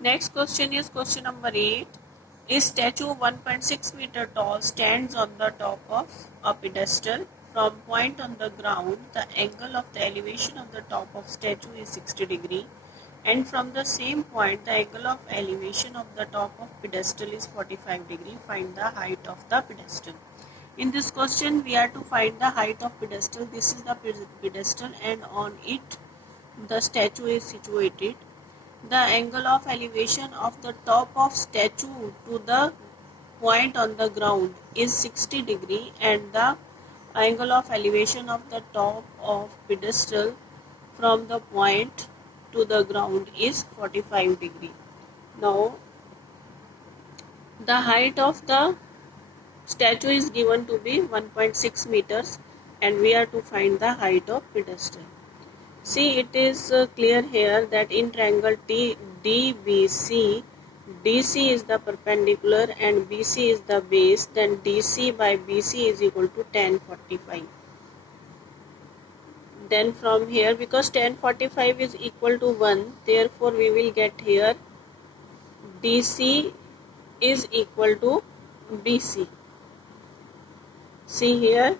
Next question is question number 8. A statue 1.6 meter tall stands on the top of a pedestal. From point on the ground, the angle of the elevation of the top of statue is 60 degree, and from the same point the angle of elevation of the top of pedestal is 45 degree. Find the height of the pedestal. In this question we are to find the height of pedestal. This is the pedestal and on it the statue is situated. The angle of elevation of the top of statue to the point on the ground is 60 degree, and the angle of elevation of the top of pedestal from the point to the ground is 45 degree. Now the height of the statue is given to be 1.6 meters, and we are to find the height of pedestal. See, it is clear here that in triangle DBC, DC is the perpendicular and BC is the base, then DC by BC is equal to tan 45. Then from here, because tan 45 is equal to 1, therefore we will get here DC is equal to BC. See here,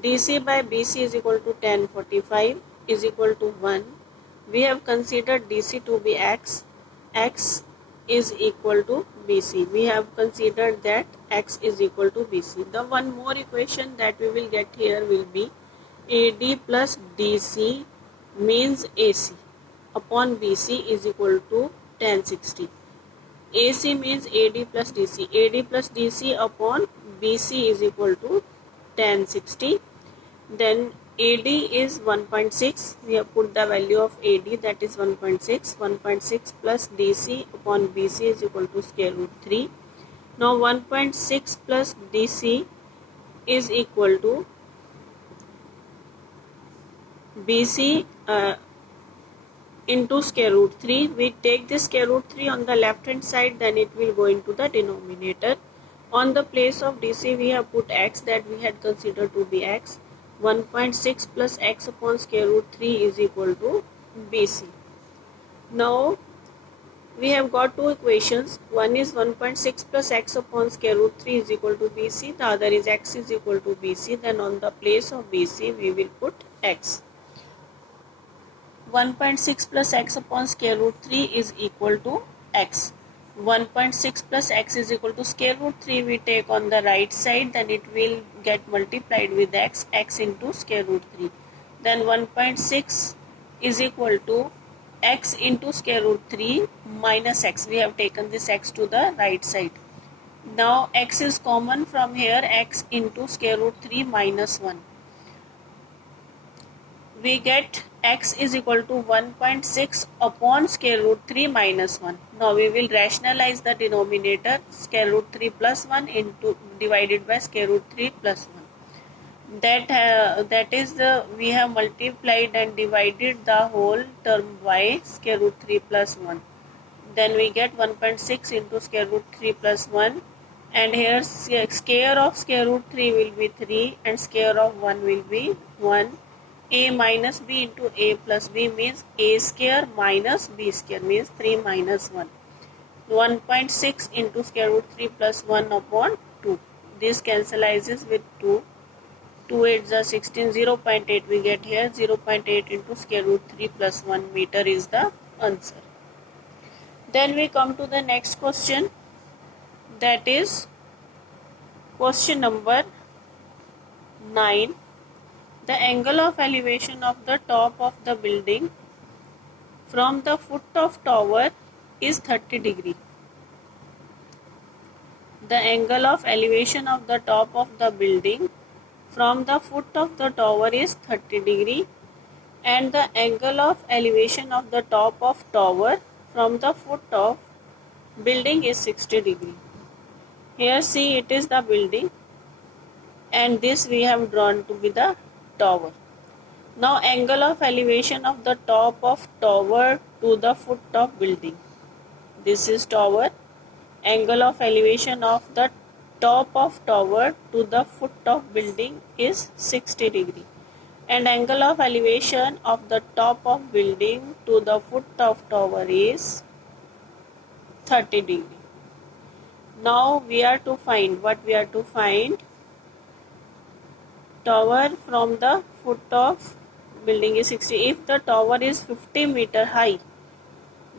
DC by BC is equal to tan 45 is equal to 1. We have considered DC to be x. X is equal to BC. We have considered that x is equal to BC. The one more equation that we will get here will be AD plus DC means AC upon BC is equal to tan 60. AC means AD plus DC. AD plus DC upon BC is equal to tan 60. Then AD is 1.6. We have put the value of AD, that is 1.6. 1.6 plus DC upon BC is equal to square root 3. Now 1.6 plus DC is equal to BC into square root 3. We take this square root 3 on the left hand side, then it will go into the denominator. On the place of DC we have put x, that we had considered to be x. 1.6 plus x upon square root 3 is equal to BC. Now we have got two equations. One is 1.6 plus x upon square root 3 is equal to BC. The other is x is equal to BC. Then on the place of BC we will put x. 1.6 plus x upon square root 3 is equal to x. 1.6 plus x is equal to square root 3 we take on the right side, then it will get multiplied with x into square root 3. Then 1.6 is equal to x into square root 3 minus x. We have taken this x to the right side. Now x is common from here, x into square root 3 minus 1. We get x is equal to 1.6 upon square root 3 minus 1. Now we will rationalize the denominator, square root 3 plus 1 into divided by square root 3 plus 1. That is we have multiplied and divided the whole term by square root 3 plus 1. Then we get 1.6 into square root 3 plus 1, and here square of square root 3 will be 3 and square of 1 will be 1. A minus b into a plus b means a square minus b square means 3 minus 1. 1.6 into square root 3 plus 1 upon 2. This cancellizes with 2. 2 8 is 16. 0.8 we get here. 0.8 into square root 3 plus 1 meter is the answer. Then we come to the next question, that is question number 9. The angle of elevation of the top of the building from the foot of tower is 30 degree. The angle of elevation of the top of the building from the foot of the tower is 30 degree, and the angle of elevation of the top of tower from the foot of building is 60 degree. Here see, it is the building and this we have drawn to be the tower. Now angle of elevation of the top of tower to the foot of building. This is tower. Angle of elevation of the top of tower to the foot of building is 60 degree. And angle of elevation of the top of building to the foot of tower is 30 degree. Now we are to find what we are to find. Tower from the foot of building is 60. If the tower is 50 meter high,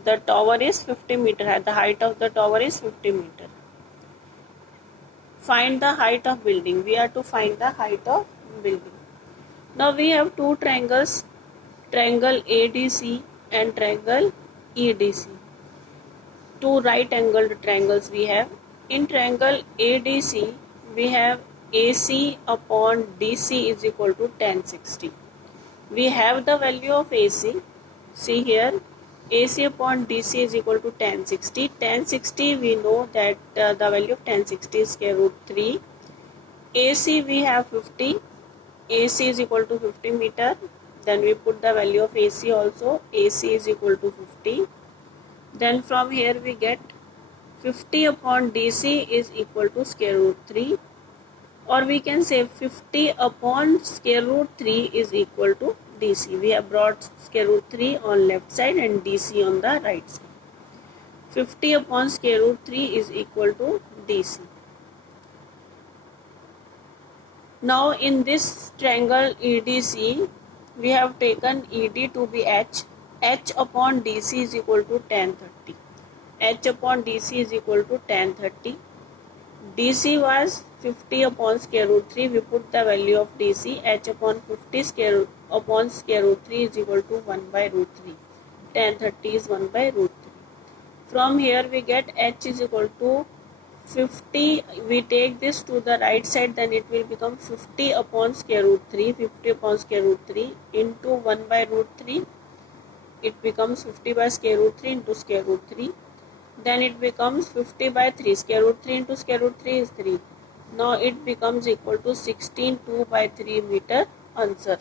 the tower is 50 meter high. The height of the tower is 50 meter. Find the height of building. We are to find the height of building. Now we have two triangles, triangle ADC and triangle EDC. Two right angled triangles we have. In triangle ADC, we have AC upon DC is equal to tan 60. We have the value of AC. See here, AC upon DC is equal to tan 60. Tan 60 we know that the value of tan 60 is square root 3. AC we have 50. AC is equal to 50 meter. Then we put the value of AC also. AC is equal to 50. Then from here we get 50 upon DC is equal to square root 3. Or we can say 50 upon square root 3 is equal to DC. We have brought square root 3 on left side and DC on the right side. 50 upon square root 3 is equal to DC. Now in this triangle EDC, we have taken ED to be H. H upon DC is equal to tan 30. H upon DC is equal to tan 30. DC was 50 upon square root 3. We put the value of DC. H upon 50 upon square root 3 is equal to 1 by root 3. Tan 30 is 1 by root 3. From here we get H is equal to 50. We take this to the right side, then it will become 50 upon square root 3. 50 upon square root 3 into 1 by root 3. It becomes 50 by square root 3 into square root 3. Then it becomes 50 by 3. Square root 3 into square root 3 is 3. Now it becomes equal to 16 2 by 3 meter. Answer.